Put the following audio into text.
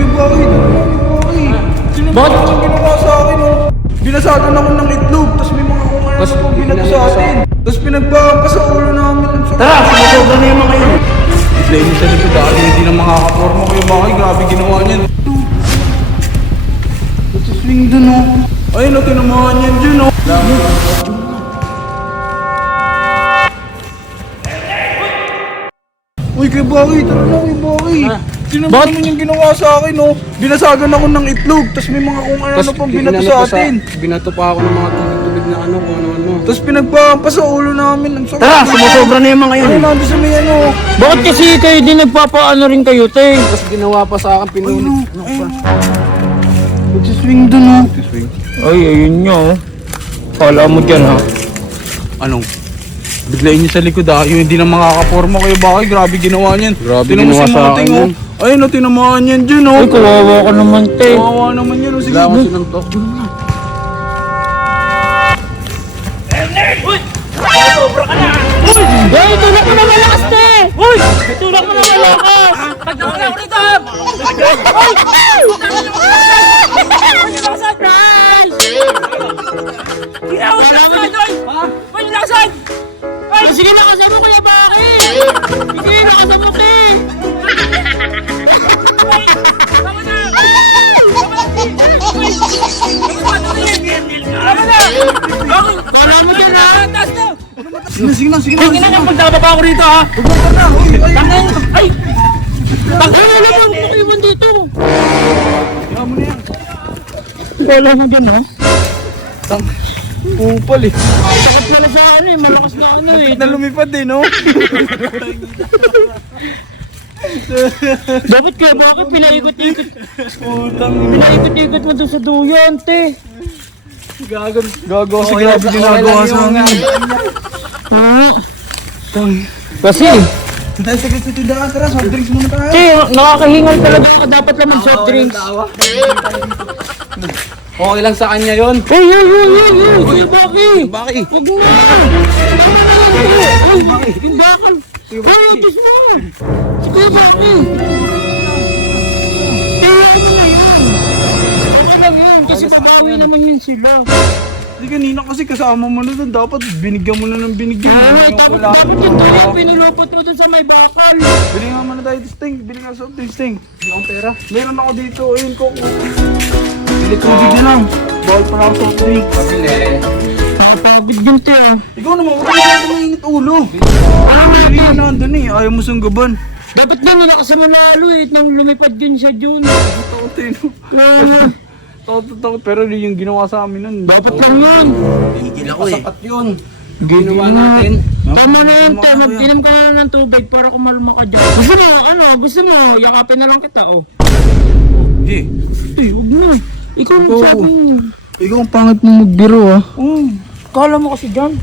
kay Baki, Baki. Bakit? Ang ginawa sa akin, oh. Binasagan ako ng itlog, tapos may mga kung ano pang binato sa atin. Tapos pinagbahan pa sa ulo namin. Tara, sumusobra na yung mga yun. Play niyo sa likod dahil hindi na makakaporma kayo Baki. Grabe ginawa niyan. Swing dun, oh. Ayun, oh, tinamahan niyan dyan, oh. Uy, kay Baki, tara na kay Baki. Sino ba naman yung ginawa sa akin, oh? Binasagan ako ng itlog, tapos may mga kung ano pang binato sa atin. Binato pa ako ng mga tubig-tubig na ano, kung ano-ano. Tapos pinagbahan pa sa ulo namin. Tara, sumusobra na yung mga yun. Ayun, nandun sa may ano. Bakit kasi kayo din nagpapaano rin kayo, te? Tapos ginawa pa sa akin, pinulit. Magsiswing dun, oh. Ay, ayun nyo, oh. Kala mo dyan, ha? Anong? Biglayin niyo sa likod, ah. Yung hindi na makakaporma kayo Baki. Grabe ginawa niyan. Grabe Tinan mo ginawa si sa Mating, akin oh. yun. Ayun, oh, tinamahan niyan dyan, oh. Ay, kawawa ka naman, te. Kawawa naman yan, oh. Sige, Wala akong boy. sinantok. Ay, tulak mo na malakas, te! Uy! Tulak mo na malakas! Pagdawa na ako rito! Ginawa na ako rito! May nilasan! Ay, sige, nakasama ko ya, bakit? Sige, nakasama ko, te! Tama na! Tama na! Kala mo dyan, ha? Taas na! Sige na. Tingnan na pagdababa ako rito ha! Huwag na, uy. Tangin! Ay! Ay, alam mo, nakiwan dito. Kaya mo na yan. Kala mo dyan, ha? Upal, eh. Takot pala sa ano, eh. Malakas na ano, eh. Na lumipad, eh, no? Dapat kaya bakit pinaikot-ikot? Putang. Pinaikot-ikot mo doon sa duyan, te. Gago kasi grabe ginagawa sa amin. Ha? Tang. Kasi, Tayo sa tindahan, tara. Soft drinks muna tayo. te, nakakahingal talaga ka. Dapat lang mag-soft drinks. Okay lang sa kanya yun. Hey, Kuya Baki! Baki. Huwag mo na! Ay, yung bakal! Ay, utos mo! Si Kuya Baki! Ano na yun? Okay lang yun, kasi babawi naman yun sila. Hindi kanina kasi kasama mo na doon. Dapat binigyan mo na ng binigyan. Ay, Yung tapos wala. yung tayo, pinulupot mo dun sa may bakal. Bili nga muna tayo this thing. Bili nga soft drinks thing. Hindi akong pera. Meron ako dito. Ayun ko. Bili tubig na lang. Bawal pa na ako soft drink. Pabili. Nakapagod yun, te, ah. Ikaw naman, huwag ka mainit ulo. Bili ka na andun eh. Ayaw mo sunggaban. Dapat na nalakas mo lalo eh, nang lumipad yun siya dun. Takot eh, no? Takot. Pero yung ginawa sa amin nun. Dapat lang yun. Higil ako eh. Pasapat yun. Ginawa natin. Tama na yun, te. Mag-inom ka na ng tubig para kumalma ka dyan. Gusto mo, yakapin na lang kita, oh. Hindi. Eh, huwag mo. Ikaw ang sabi mo. Ikaw ang pangit mo magbiro ah. Kala mo kasi dyan.